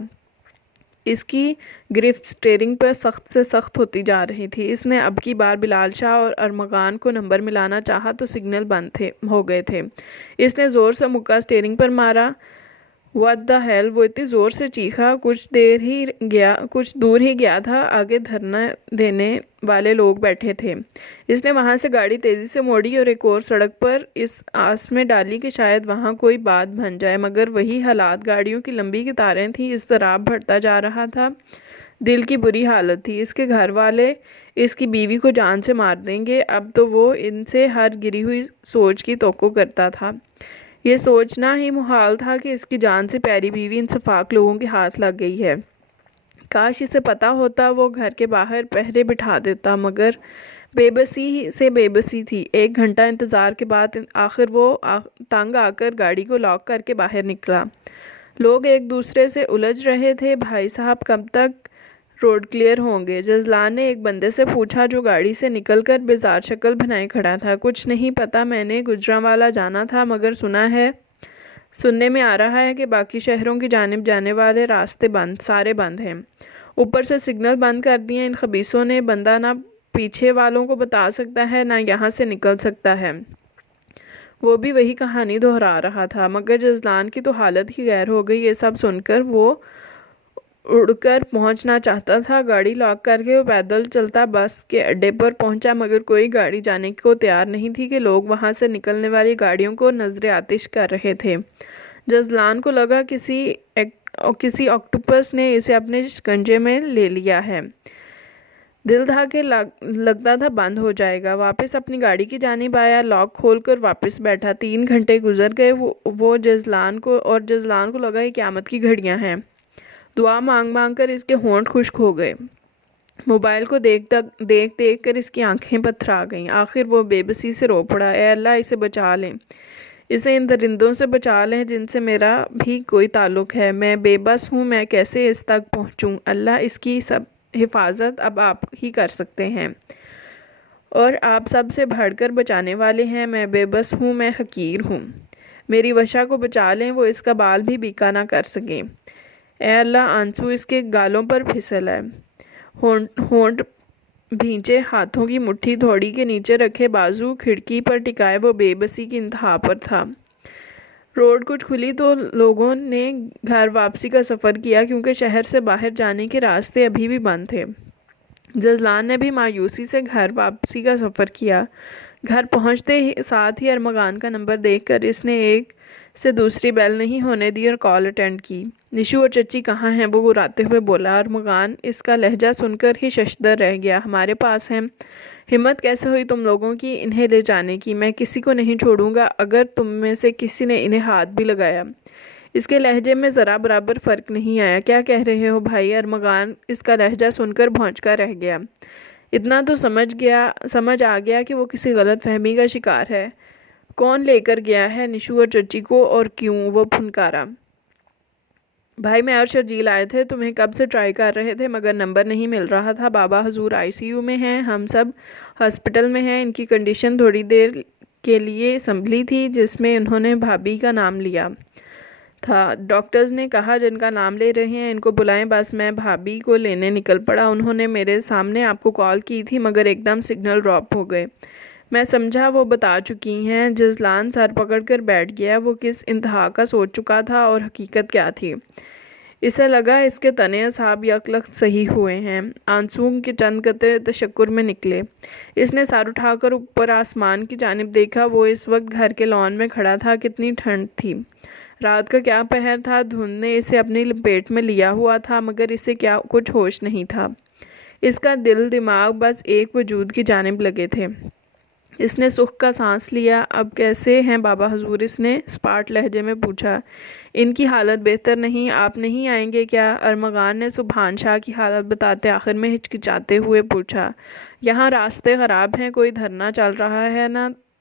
इसकी गिरफ्त स्टीयरिंग पर सख्त से सख्त होती जा रही थी। इसने अब की बार बिलाल शाह और अरमगान को नंबर मिलाना चाहा तो सिग्नल बंद हो गए थे। इसने ज़ोर से मुक्का स्टीयरिंग पर मारा। व्हाट द हेल, वो इतनी ज़ोर से चीखा। कुछ दूर ही गया था, आगे धरना देने वाले लोग बैठे थे। इसने वहां से गाड़ी तेज़ी से मोड़ी और एक और सड़क पर इस आस में डाली कि शायद वहां कोई बात बन जाए, मगर वही हालात। गाड़ियों की लंबी कतारें थीं, इज़्तिराब बढ़ता जा रहा था। दिल की बुरी हालत थी। इसके घर वाले इसकी बीवी को जान से मार देंगे। अब तो वो इनसे हर गिरी हुई सोच की तवक्को करता था। ये सोचना ही मुहाल था कि इसकी जान से प्यारी बीवी इन सफाक लोगों के हाथ लग गई है। काश इसे पता होता, वो घर के बाहर पहरे बिठा देता, मगर बेबसी से बेबसी थी। 1 घंटा इंतज़ार के बाद आखिर वो तंग आकर गाड़ी को लॉक करके बाहर निकला। लोग एक दूसरे से उलझ रहे थे। भाई साहब, कब तक रोड क्लियर होंगे? जजलान ने एक बंदे से पूछा जो गाड़ी से निकलकर बेजार शक्ल बनाए खड़ा था। कुछ नहीं पता, मैंने गुजरांवाला जाना था, मगर सुनने में आ रहा है कि बाकी शहरों की जानिब जाने वाले रास्ते सारे बंद हैं। ऊपर से सिग्नल बंद कर दिए इन खबीसों ने। बंदा ना पीछे वालों को बता सकता है, ना यहाँ से निकल सकता है। वो भी वही कहानी दोहरा रहा था, मगर जजलान की तो हालत ही गैर हो गई। ये सब सुनकर वो उड़कर पहुंचना चाहता था। गाड़ी लॉक करके वो पैदल चलता बस के अड्डे पर पहुंचा, मगर कोई गाड़ी जाने को तैयार नहीं थी कि लोग वहां से निकलने वाली गाड़ियों को नजरे आतिश कर रहे थे। जजलान को लगा किसी ऑक्टोपस ने इसे अपने शिकंजे में ले लिया है। दिल था कि लगता था बंद हो जाएगा। वापस अपनी गाड़ी की जानिब आया, लॉक खोलकर वापस बैठा। 3 घंटे गुजर गए। जजलान को लगा ये क़यामत की घड़ियां हैं। दुआ मांग मांग कर इसके होंठ खुश्क हो गए। मोबाइल को देख देख कर इसकी आंखें पथरा गईं। आखिर वो बेबसी से रो पड़ा, ए अल्लाह, इसे बचा लें, इसे इन दरिंदों से बचा लें जिनसे मेरा भी कोई ताल्लुक है। मैं बेबस हूँ, मैं कैसे इस तक पहुँचूँ? अल्लाह, इसकी सब हिफाजत अब आप ही कर सकते हैं, और आप सब से बढ़कर बचाने वाले हैं। मैं बेबस हूँ, मैं हकीर हूँ, मेरी वशा को बचा लें, वो इसका बाल भी बीका ना कर सकें। ए अल्लाह, आंसू इसके गालों पर फिसल है। होंठ भींचे, हाथों की मुट्ठी थोड़ी के नीचे रखे, बाजू खिड़की पर टिकाए, वो बेबसी की इंतहा पर था। रोड कुछ खुली तो लोगों ने घर वापसी का सफ़र किया, क्योंकि शहर से बाहर जाने के रास्ते अभी भी बंद थे। जजलान ने भी मायूसी से घर वापसी का सफ़र किया। घर पहुंचते ही साथ ही अरमगान का नंबर देखकर इसने एक से दूसरी बेल नहीं होने दी और कॉल अटेंड की। निशु और चच्ची कहाँ हैं? वो गुर्राते हुए बोला। अरमगान इसका लहजा सुनकर ही शशदर रह गया। हमारे पास हैं। हिम्मत कैसे हुई तुम लोगों की इन्हें ले जाने की? मैं किसी को नहीं छोड़ूंगा अगर तुम में से किसी ने इन्हें हाथ भी लगाया। इसके लहजे में ज़रा बराबर फ़र्क नहीं आया। क्या कह रहे हो भाई? अरमगान इसका लहजा सुनकर भौंचका रह गया। इतना तो समझ आ गया कि वो किसी गलत फहमी का शिकार है। कौन लेकर गया है निशु और चच्ची को, और क्यों? वो फुनकारा। भाई, मैं और शर्जील आए थे, तुम्हें कब से ट्राई कर रहे थे, मगर नंबर नहीं मिल रहा था। बाबा हजूर आईसीयू में हैं, हम सब हॉस्पिटल में हैं। इनकी कंडीशन थोड़ी देर के लिए संभली थी, जिसमें उन्होंने भाभी का नाम लिया था। डॉक्टर्स ने कहा जिनका नाम ले रहे हैं इनको बुलाएं। बस मैं भाभी को लेने निकल पड़ा। उन्होंने मेरे सामने आपको कॉल की थी, मगर एकदम सिग्नल ड्रॉप हो गए। मैं समझा वो बता चुकी हैं। जजलान सर पकड़कर बैठ गया। वो किस इंतहा का सोच चुका था और हकीकत क्या थी? इसे लगा इसके तने असाब यकलख्त सही हुए हैं। आंसुओं के चंद कतरे तशक्कुर में निकले। इसने सर उठाकर ऊपर आसमान की जानिब देखा। वो इस वक्त घर के लॉन में खड़ा था। कितनी ठंड थी। रात का क्या पहर था। धुंध ने इसे अपनी लपेट में लिया हुआ था, मगर इसे क्या कुछ होश नहीं था। इसका दिल दिमाग बस एक वजूद की जानिब लगे थे। इसने सुख का सांस लिया। अब कैसे हैं बाबा हजूर? इसने स्पाट लहजे में पूछा। इनकी हालत बेहतर नहीं, आप नहीं आएंगे क्या? अरमगान ने सुभान शाह की हालत बताते आखिर में हिचकिचाते हुए पूछा। यहाँ रास्ते ख़राब हैं, कोई धरना चल रहा है।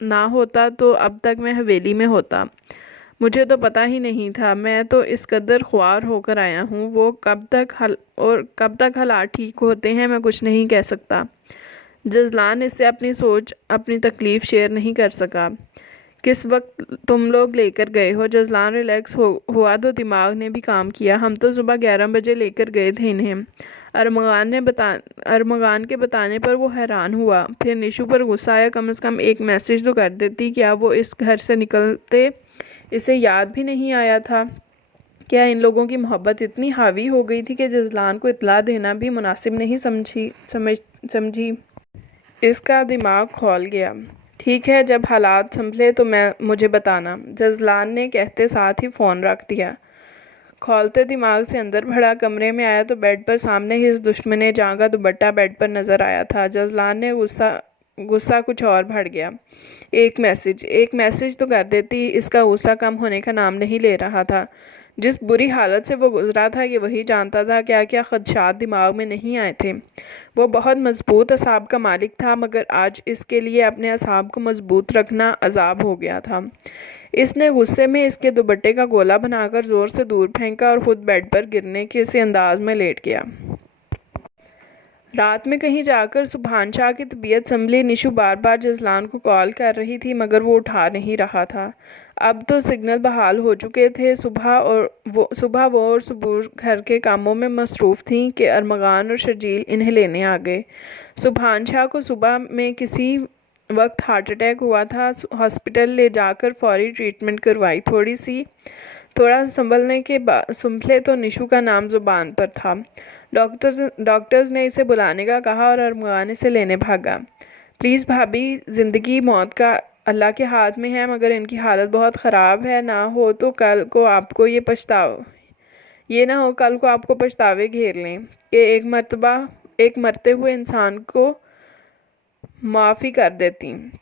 ना होता तो अब तक मैं हवेली में होता। मुझे तो पता ही नहीं था। मैं तो इस कदर ख्वार होकर आया हूँ। वो कब तक हालात ठीक होते हैं, मैं कुछ नहीं कह सकता। जजलान इससे अपनी सोच, अपनी तकलीफ़ शेयर नहीं कर सका। किस वक्त तुम लोग लेकर गए हो? जजलान रिलैक्स हुआ तो दिमाग ने भी काम किया। हम तो सुबह 11 बजे लेकर गए थे इन्हें। अरमगान के बताने पर वो हैरान हुआ। फिर निशु पर गुस्सा आया। कम से कम एक मैसेज तो कर देती। क्या वो इस घर से निकलते इसे याद भी नहीं आया था? क्या इन लोगों की मोहब्बत इतनी हावी हो गई थी कि जजलान को इत्तला देना भी मुनासिब नहीं समझी। इसका दिमाग खौल गया। ठीक है, जब हालात संभले तो मुझे बताना, जजलान ने कहते साथ ही फ़ोन रख दिया। खौलते दिमाग से अंदर बढ़ा, कमरे में आया तो बेड पर सामने ही इस दुश्मन जां का दुपट्टा बेड पर नज़र आया था। जजलान ने गुस्सा कुछ और बढ़ गया। एक मैसेज तो कर देती। इसका गुस्सा कम होने का नाम नहीं ले रहा था। जिस बुरी हालत से वो गुजरा था ये वही जानता था। क्या क्या खदशात दिमाग में नहीं आए थे। वो बहुत मजबूत असाब का मालिक था, मगर आज इसके लिए अपने असाब को मजबूत रखना अजाब हो गया था। इसने गुस्से में इसके दुपट्टे का गोला बनाकर ज़ोर से दूर फेंका और ख़ुद बेड पर गिरने के इसी अंदाज में लेट गया। रात में कहीं जाकर सुभान शाह की तबीयत संभली। निशु बार बार जजलान को कॉल कर रही थी, मगर वो उठा नहीं रहा था। अब तो सिग्नल बहाल हो चुके थे। सुबह वो और सुबूर घर के कामों में मसरूफ़ थीं कि अरमगान और शर्जील इन्हें लेने आ गए। सुभान शाह को सुबह में किसी वक्त हार्ट अटैक हुआ था। हॉस्पिटल ले जाकर फौरी ट्रीटमेंट करवाई। थोड़ा संभले तो निशु का नाम ज़ुबान पर था। डॉक्टर्स ने इसे बुलाने का कहा और अरमगान इसे लेने भागा। प्लीज़ भाभी, ज़िंदगी मौत का अल्लाह के हाथ में है, मगर इनकी हालत बहुत ख़राब है। ना हो कल को आपको पछतावे घेर लें कि एक मरते हुए इंसान को माफ़ी कर देती।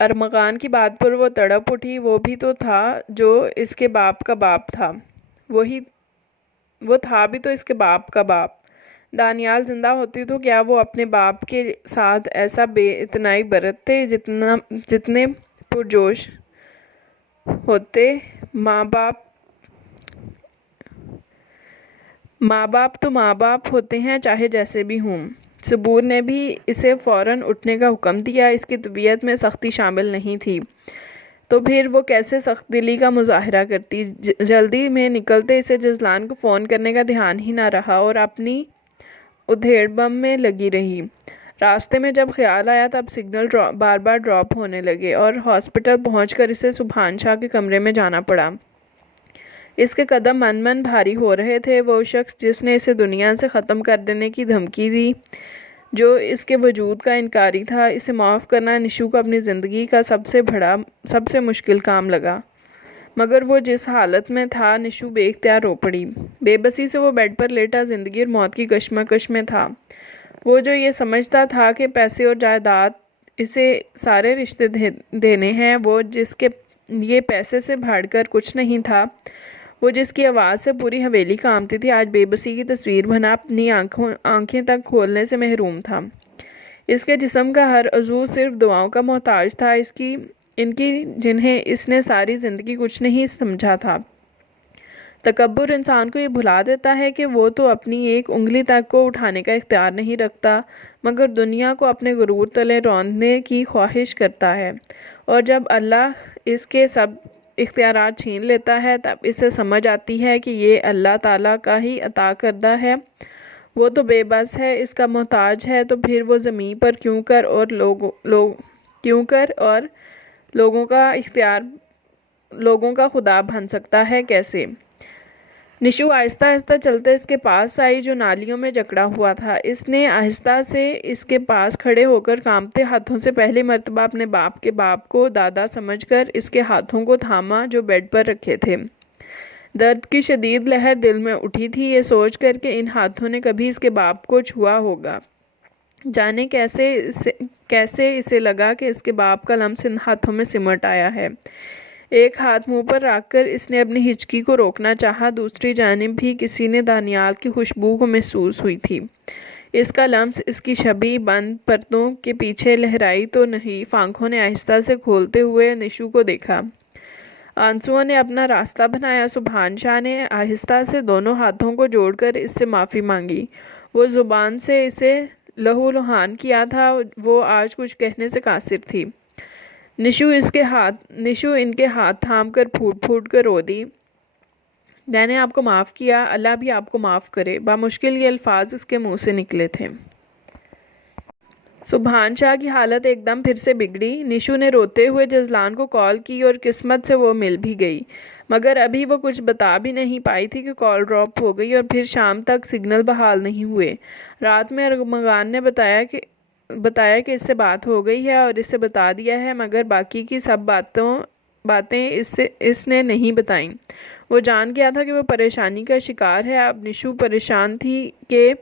अरमगान की बात पर वो तड़प उठी। वो भी तो था जो इसके बाप का बाप था। वो था भी तो इसके बाप का बाप। दानियाल जिंदा होती तो क्या वो अपने बाप के साथ ऐसा बेइतनाई बरतते जितने पुरजोश होते। माँ बाप तो माँ बाप होते हैं, चाहे जैसे भी हों। सबूर ने भी इसे फ़ौरन उठने का हुक्म दिया। इसकी तबीयत में सख्ती शामिल नहीं थी तो फिर वो कैसे सख्त दिली का मुजाहरा करती। जल्दी में निकलते इसे जजलान को फ़ोन करने का ध्यान ही ना रहा और अपनी उधेड़ बम में लगी रही। रास्ते में जब ख्याल आया तब सिग्नल बार बार ड्रॉप होने लगे और हॉस्पिटल पहुंचकर इसे सुभान शाह के कमरे में जाना पड़ा। इसके कदम मन भारी हो रहे थे। वो शख्स जिसने इसे दुनिया से ख़त्म कर देने की धमकी दी, जो इसके वजूद का इनकारी था, इसे माफ़ करना निशु को अपनी ज़िंदगी का सबसे मुश्किल काम लगा। मगर वो जिस हालत में था, निशु बेख्तियार रो पड़ी। बेबसी से वो बेड पर लेटा ज़िंदगी और मौत की कश्मकश में था। वो जो ये समझता था कि पैसे और जायदाद इसे सारे रिश्ते देने हैं, वो जिसके ये पैसे से बढ़कर कुछ नहीं था, वो जिसकी आवाज़ से पूरी हवेली कांपती थी, आज बेबसी की तस्वीर बना अपनी आंखें तक खोलने से महरूम था। इसके जिस्म का हर अज़ू सिर्फ दुआओं का मोहताज था, जिन्हें इसने सारी ज़िंदगी कुछ नहीं समझा था। तकब्बुर इंसान को ये भुला देता है कि वो तो अपनी एक उंगली तक को उठाने का इख्तियार नहीं रखता, मगर दुनिया को अपने गुरूर तले रौंदने की ख्वाहिश करता है। और जब अल्लाह इसके सब इख्तियारात छीन लेता है, तब इसे समझ आती है कि ये अल्लाह ताला का ही अता करदा है। वो तो बेबस है, इसका मोहताज है। तो फिर वो ज़मीन पर क्यों कर और लोगों का खुदा बन सकता है कैसे। निशु आहिस्ता आहिस्ता चलते इसके पास आई, जो नालियों में जकड़ा हुआ था। इसने आहिस्ता से इसके पास खड़े होकर कांपते हाथों से पहली मर्तबा अपने बाप के बाप को दादा समझकर इसके हाथों को थामा, जो बेड पर रखे थे। दर्द की शदीद लहर दिल में उठी थी, ये सोच कर कि इन हाथों ने कभी इसके बाप को छुआ होगा। जाने कैसे इसे लगा कि इसके बाप का लम्स इन हाथों में सिमट आया है। एक हाथ मुंह पर रखकर इसने अपनी हिचकी को रोकना चाहा। दूसरी जानिब भी किसी ने दानियाल की खुशबू को महसूस हुई थी। इसका लम्स इसकी छवि बंद पर्दों के पीछे लहराई तो नहीं। आंखों ने आहिस्ता से खोलते हुए निशु को देखा। आंसुओं ने अपना रास्ता बनाया। सुभान शाह ने आहिस्ता से दोनों हाथों को जोड़कर इससे माफ़ी मांगी। वो ज़ुबान से इसे लहूलुहान किया था। वो आज कुछ कहने से कासिर थी। निशु इनके हाथ थाम कर फूट फूट कर रो दी। मैंने आपको माफ़ किया, अल्लाह भी आपको माफ़ करे। बामुश्किल ये अल्फाज इसके मुंह से निकले थे। सुभान शाह की हालत एकदम फिर से बिगड़ी। निशु ने रोते हुए जजलान को कॉल की और किस्मत से वो मिल भी गई, मगर अभी वो कुछ बता भी नहीं पाई थी कि कॉल ड्रॉप हो गई और फिर शाम तक सिग्नल बहाल नहीं हुए। रात में अरमगान ने बताया कि इससे बात हो गई है और इससे बता दिया है, मगर बाकी की सब बातें इसने नहीं बताईं। वो जान गया था कि वो परेशानी का शिकार है। अब निशु परेशान थी कि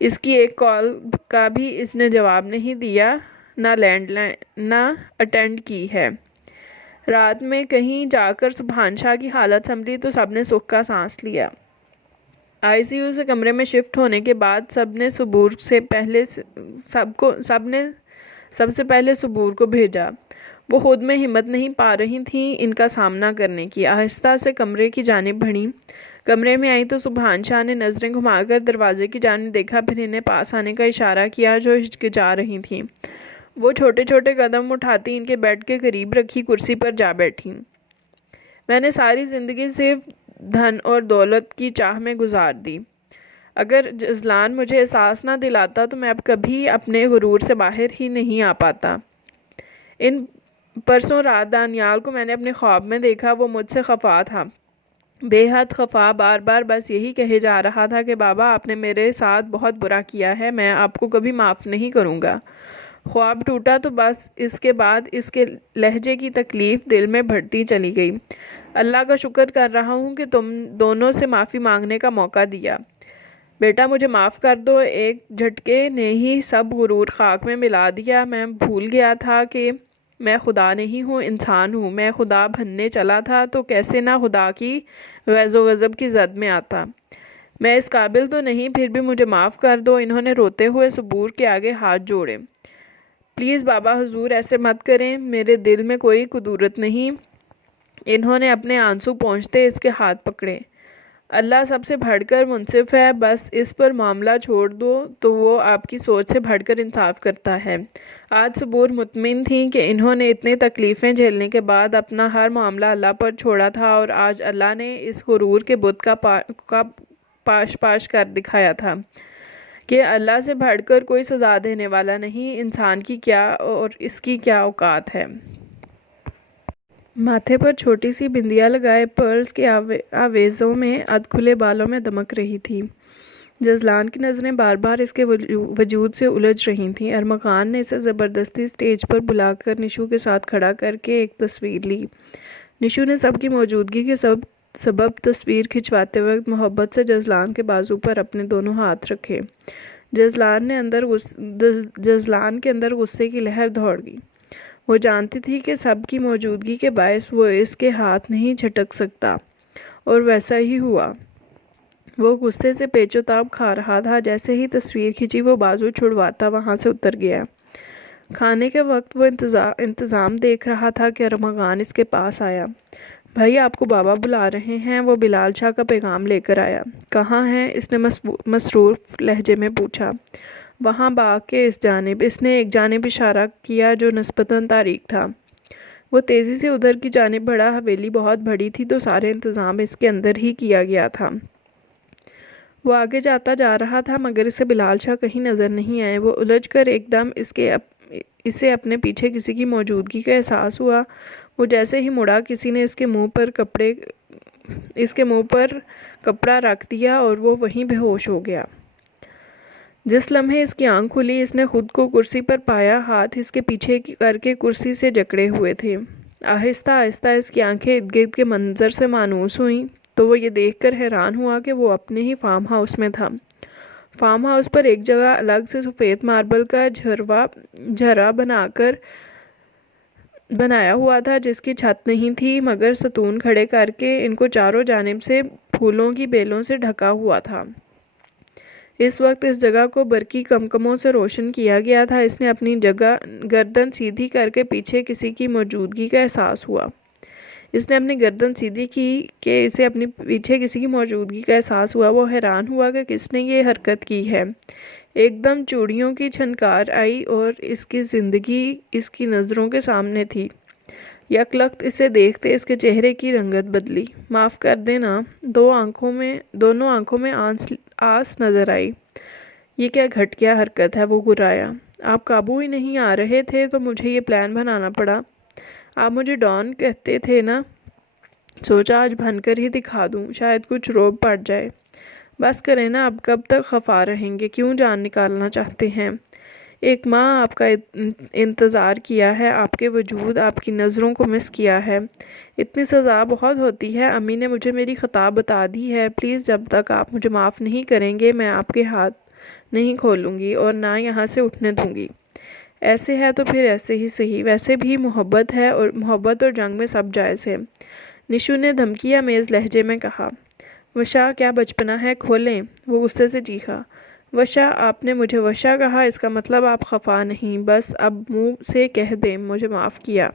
इसकी एक कॉल का भी इसने जवाब नहीं दिया, ना लैंडलाइन ना अटेंड की है। रात में कहीं जाकर सुभान शाह की हालत संभली तो सबने सुख का सांस लिया। आईसीयू से कमरे में शिफ्ट होने के बाद सबने सबसे पहले सुबूर को भेजा। वो खुद में हिम्मत नहीं पा रही थी इनका सामना करने की। आहिस्ता से कमरे की जानिब बढ़ी। कमरे में आई तो सुभान शाह ने नज़रें घुमाकर दरवाजे की जानिब देखा, फिर इन्हें पास आने का इशारा किया जो हिचकिचा रही थीं। वो छोटे छोटे कदम उठाती इनके बेड के करीब रखी कुर्सी पर जा बैठी। मैंने सारी ज़िंदगी सिर्फ धन और दौलत की चाह में गुजार दी। अगर जजलान मुझे एहसास ना दिलाता तो मैं अब कभी अपने गुरूर से बाहर ही नहीं आ पाता। इन परसों रात दानियाल को मैंने अपने ख्वाब में देखा। वो मुझसे खफा था, बेहद खफा। बार बार बस यही कहे जा रहा था कि बाबा आपने मेरे साथ बहुत बुरा किया है, मैं आपको कभी माफ़ नहीं करूँगा। ख्वाब टूटा तो बस इसके बाद इसके लहजे की तकलीफ़ दिल में बढ़ती चली गई। अल्लाह का शुक्र कर रहा हूँ कि तुम दोनों से माफ़ी मांगने का मौका दिया। बेटा मुझे माफ़ कर दो। एक झटके ने ही सब गुरूर खाक में मिला दिया। मैं भूल गया था कि मैं खुदा नहीं हूँ, इंसान हूँ। मैं खुदा बनने चला था तो कैसे ना खुदा की ग़ज़ो गज़ब की ज़द में आता। मैं इस काबिल तो नहीं, फिर भी मुझे माफ़ कर दो। इन्होंने रोते हुए सबूर के आगे हाथ जोड़े। प्लीज़ बाबा हुजूर ऐसे मत करें, मेरे दिल में कोई कुदूरत नहीं। इन्होंने अपने आंसू पोंछते इसके हाथ पकड़े। अल्लाह सबसे बढ़कर मुनसिफ है, बस इस पर मामला छोड़ दो तो वो आपकी सोच से बढ़कर इंसाफ करता है। आज सबूर मुतमिन थी कि इन्होंने इतनी तकलीफ़ें झेलने के बाद अपना हर मामला अल्लाह पर छोड़ा था और आज अल्लाह ने इस गुरूर के बुत का पाश कर दिखाया था कि अल्लाह से बढ़कर कोई सज़ा देने वाला नहीं। इंसान की क्या और इसकी क्या औकात है। माथे पर छोटी सी बिंदिया लगाए पर्ल्स के आवेज़ों में अधखुले बालों में दमक रही थी। जजलान की नज़रें बार बार इसके वजूद से उलझ रही थीं। अरमगान ने इसे ज़बरदस्ती स्टेज पर बुलाकर निशु के साथ खड़ा करके एक तस्वीर ली। निशु ने सबकी मौजूदगी के सबब तस्वीर खिंचवाते वक्त मोहब्बत से जजलान के बाजू पर अपने दोनों हाथ रखे। जजलान के अंदर गुस्से की लहर दौड़ गई। वो जानती थी कि सबकी मौजूदगी के बायस वो इसके हाथ नहीं झटक सकता, और वैसा ही हुआ। वो गुस्से से पेचोताब खा रहा था। जैसे ही तस्वीर खींची वो बाजू छुड़वाता वहाँ से उतर गया। खाने के वक्त वो इंतज़ाम देख रहा था कि अरमगान इसके पास आया। भाई आपको बाबा बुला रहे हैं। वो बिलाल शाह का पैगाम लेकर आया। कहाँ हैं? इसने मसरूफ़ लहजे में पूछा। वहाँ बाग के इस जानिब। इसने एक जानिब इशारा किया जो निस्बतन तारीक था। वो तेज़ी से उधर की जानिब बढ़ा। हवेली बहुत बड़ी थी तो सारे इंतज़ाम इसके अंदर ही किया गया था। वो आगे जाता जा रहा था मगर इसे बिलाल शाह कहीं नज़र नहीं आए। वो उलझ कर एकदम इसे अपने पीछे किसी की मौजूदगी का एहसास हुआ। वो जैसे ही मुड़ा खुदा ने इसके मुंह पर कपड़ा रख दिया और वो वहीं बेहोश हो गया। जिस लम्हे इसकी आंख खुली इसने खुद को कुर्सी पर पाया। हाथ इसके पीछे करके कुर्सी से जकड़े हुए थे। आहिस्ता आहिस्ता इसकी आंखें इर्द गिर्द के मंजर से मानूस हुईं तो वो ये देखकर हैरान हुआ कि वो अपने ही फार्म हाउस में था। फार्म हाउस पर एक जगह अलग से सफ़ेद मार्बल का झरा बनाया हुआ था जिसकी छत नहीं थी मगर सतून खड़े करके इनको चारों जानिब से फूलों की बेलों से ढका हुआ था। इस वक्त इस जगह को बरकी कमकमों से रोशन किया गया था। इसने अपनी गर्दन सीधी करके पीछे किसी की मौजूदगी का एहसास हुआ। इसने अपनी गर्दन सीधी की कि इसे अपनी पीछे किसी की मौजूदगी का एहसास हुआ। वो हैरान हुआ कि किसने ये हरकत की है। एकदम चूड़ियों की छनकार आई और इसकी ज़िंदगी इसकी नज़रों के सामने थी। यकलख्त इसे देखते इसके चेहरे की रंगत बदली। माफ़ कर देना। दोनों आंखों में आस नज़र आई। ये क्या घटिया हरकत है, वो गुर्राया। आप काबू ही नहीं आ रहे थे तो मुझे ये प्लान बनाना पड़ा। आप मुझे डॉन कहते थे ना, सोचा आज बनकर ही दिखा दूं, शायद कुछ रोब पड़ जाए। बस करें ना, अब कब तक खफा रहेंगे, क्यों जान निकालना चाहते हैं? एक माँ आपका इंतज़ार किया है, आपके वजूद, आपकी नज़रों को मिस किया है। इतनी सज़ा बहुत होती है। अम्मी ने मुझे मेरी ख़ता बता दी है। प्लीज़ जब तक आप मुझे माफ़ नहीं करेंगे मैं आपके हाथ नहीं खोलूँगी और ना यहाँ से उठने दूँगी। ऐसे है तो फिर ऐसे ही सही, वैसे भी मोहब्बत है और मोहब्बत और जंग में सब जायज़ है। निशु ने धमकिया मेज़ लहजे में कहा। वशा क्या बचपना है, खोलें। वो गुस्से से चीखा। वशा, आपने मुझे वशा कहा, इसका मतलब आप खफा नहीं, बस अब मुंह से कह दें मुझे माफ़ किया।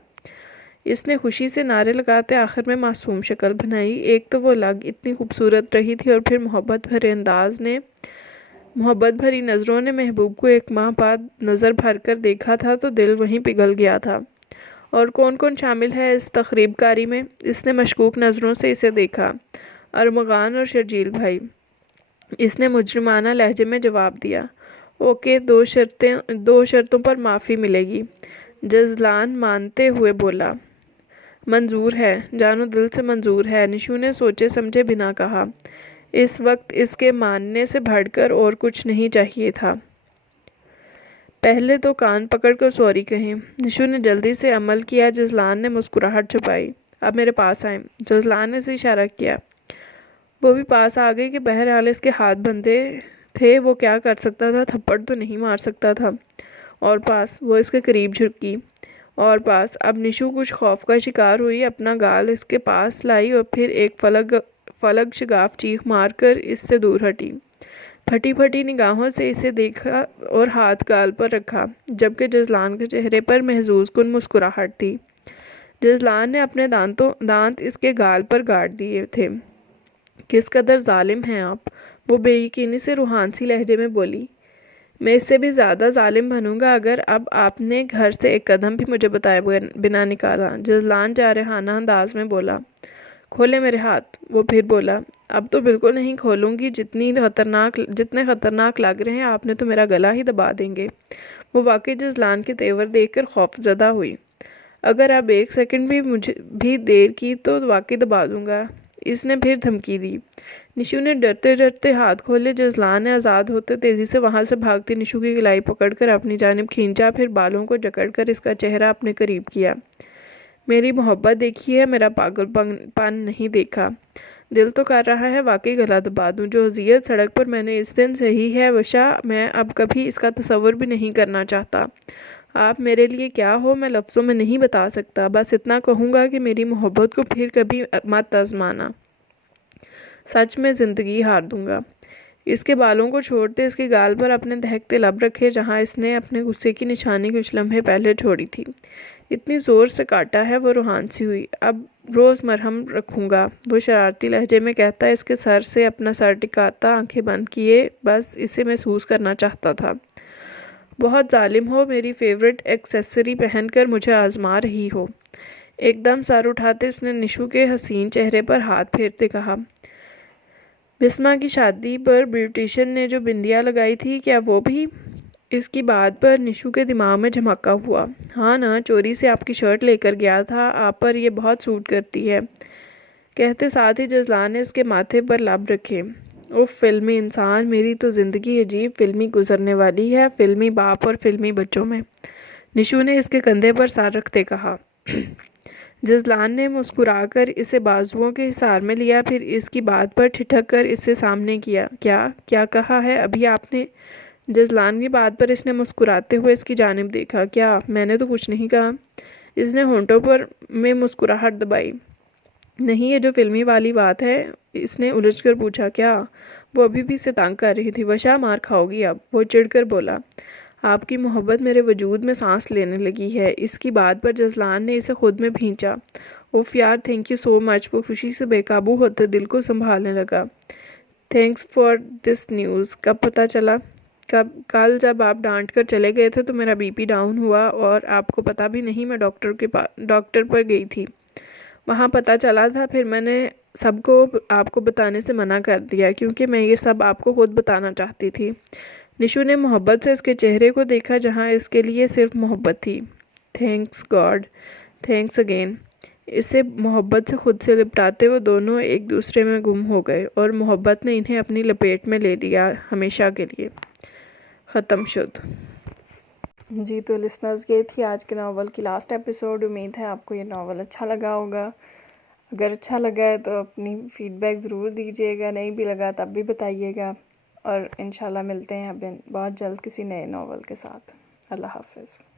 इसने खुशी से नारे लगाते आखिर में मासूम शक्ल बनाई। एक तो वो लग इतनी खूबसूरत रही थी और फिर मोहब्बत भरी नज़रों ने महबूब को एक माह बाद नज़र भर कर देखा था तो दिल वहीं पिघल गया था। और कौन कौन शामिल है इस तखरीबकारी में? इसने मशकूक नज़रों से इसे देखा। अरमगान और शर्जील भाई, इसने मुजरिमाना लहजे में जवाब दिया। ओके, दो शर्तों पर माफ़ी मिलेगी। जजलान मानते हुए बोला। मंजूर है, जानो दिल से मंजूर है, निशु ने सोचे समझे बिना कहा। इस वक्त इसके मानने से बढ़कर और कुछ नहीं चाहिए था। पहले तो कान पकड़कर सॉरी कहें। निशु ने जल्दी से अमल किया। जजलान ने मुस्कुराहट छुपाई। अब मेरे पास आए। जजलान ने इसे इशारा किया। वो भी पास आ गई कि बहरहाल इसके हाथ बंधे थे। वो क्या कर सकता था? थप्पड़ तो नहीं मार सकता था। और पास वो इसके करीब झुकी। और पास अब निशु कुछ खौफ का शिकार हुई। अपना गाल इसके पास लाई और फिर एक फलक शगाफ चीख मारकर इससे दूर हटी। फटी फटी निगाहों से इसे देखा और हाथ गाल पर रखा, जबकि जजलान के चेहरे पर महजूज कुन मुस्कुराहट थी। जजलान ने अपने दांत इसके गाल पर गाड़ दिए थे। किस कदर जालिम हैं आप, वो बेयकीनी से रूहानसी लहजे में बोली। मैं इससे भी ज़्यादा जालिम बनूंगा अगर अब आपने घर से एक कदम भी मुझे बताए बिना निकाला। जजलान जारहाना अंदाज में बोला। खोले मेरे हाथ। वो फिर बोला। अब तो बिल्कुल नहीं खोलूंगी, जितने खतरनाक लग रहे हैं, आपने तो मेरा गला ही दबा देंगे। वो वाकई जजलान के तेवर देखकर खौफजदा हुई। अगर आप एक सेकंड भी मुझे भी देर की तो वाकई दबा दूंगा, इसने फिर धमकी दी। निशु ने डरते डरते हाथ खोले। जजलान ने आज़ाद होते तेजी से वहां से भागती निशु की गलाई पकड़कर अपनी जानिब खींचा, फिर बालों को जकड़कर इसका चेहरा अपने करीब किया। मेरी मोहब्बत देखी है, मेरा पागलपन नहीं देखा। दिल तो कर रहा है वाकई गला दबा दूं। जो अजियत सड़क पर मैंने इस दिन सही है वशा, मैं अब कभी इसका तसव्वुर भी नहीं करना चाहता। आप मेरे लिए क्या हो मैं लफ्ज़ों में नहीं बता सकता। बस इतना कहूँगा कि मेरी मोहब्बत को फिर कभी मत आजमाना। सच में ज़िंदगी हार दूंगा। इसके बालों को छोड़ते इसके गाल पर अपने दहकते लब रखे, जहाँ इसने अपने गुस्से की निशानी कुछ लम्हे पहले छोड़ी थी। इतनी ज़ोर से काटा है, वो रूहानसी हुई। अब रोज़ मरहम रखूँगा, वो शरारती लहजे में कहता। इसके सर से अपना सर टिकाता, आंखें बंद किए, बस इसे महसूस करना चाहता था। बहुत जालिम हो, मेरी फेवरेट एक्सेसरी पहनकर मुझे आजमा रही हो। एकदम सर उठाते इसने निशु के हसीन चेहरे पर हाथ फेरते कहा। बिस्मा की शादी पर ब्यूटिशियन ने जो बिंदिया लगाई थी, क्या वो भी? इसकी बात पर निशु के दिमाग में झमक्का हुआ। हाँ ना, चोरी से आपकी शर्ट लेकर गया था, आप पर ये बहुत सूट करती है। कहते साथ ही जजलान ने इसके माथे पर लब रखे। उफ फिल्मी इंसान, मेरी तो ज़िंदगी अजीब फिल्मी गुजरने वाली है, फिल्मी बाप और फिल्मी बच्चों में। निशु ने इसके कंधे पर सर रखते कहा। जजलान ने मुस्कुराकर इसे बाजुओं के हिसार में लिया, फिर इसकी बात पर ठिठक कर इससे सामने किया। क्या क्या कहा है अभी आपने? जजलान की बात पर इसने मुस्कुराते हुए इसकी जानिब देखा। क्या? मैंने तो कुछ नहीं कहा। इसने होंठों पर में मुस्कुराहट दबाई। नहीं, ये जो फिल्मी वाली बात है, इसने उलझकर पूछा। क्या? वो अभी भी इसे तंग कर रही थी। वशा मार खाओगी अब, वो चिढ़कर बोला। आपकी मोहब्बत मेरे वजूद में सांस लेने लगी है। इसकी बात पर जजलान ने इसे खुद में भींचा। उफ यार, थैंक यू सो मच। वो खुशी से बेकाबू होते दिल को संभालने लगा। Thanks for this news. कब पता चला? कल जब आप डांट कर चले गए थे तो मेरा बीपी डाउन हुआ और आपको पता भी नहीं, मैं डॉक्टर पर गई थी। वहाँ पता चला था, फिर मैंने सबको आपको बताने से मना कर दिया क्योंकि मैं ये सब आपको खुद बताना चाहती थी। निशु ने मोहब्बत से उसके चेहरे को देखा जहाँ इसके लिए सिर्फ मोहब्बत थी। Thanks God, thanks again. इससे मोहब्बत से खुद से लिपटाते वो दोनों एक दूसरे में गुम हो गए और मोहब्बत ने इन्हें अपनी लपेट में ले लिया हमेशा के लिए। ख़त्म शुद। जी तो लिसनर्स, ये थी आज के नावल की लास्ट एपिसोड। उम्मीद है आपको ये नावल अच्छा लगा होगा। अगर अच्छा लगा है तो अपनी फ़ीडबैक ज़रूर दीजिएगा, नहीं भी लगा तब भी बताइएगा। और इंशाल्लाह मिलते हैं अब बहुत जल्द किसी नए नावल के साथ। अल्लाह हाफ़िज़।